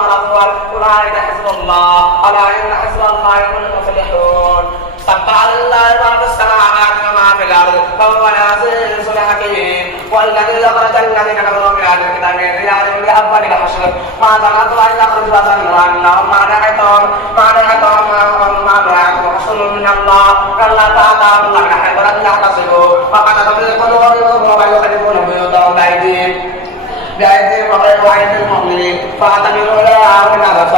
مرضوا أولئك حزب الله ألا إن حزب الله هم المفلحون سبح لله ما في السماوات وما في الأرض وهو العزيز الحكيم والذي أخرج الذين كفروا من أهل الكتاب من ديارهم لأول الحشر ما ظننت أن يخرجوا ظنوا أنهم مانعتهم حصل من الله كلا فأتاهم الله من حيث لم يحتسبوا وقذف في قلوبهم ويخربون بيوتهم بأيديهم وغير أيدي المؤمنين فاعتبروا يا أولي الأبصار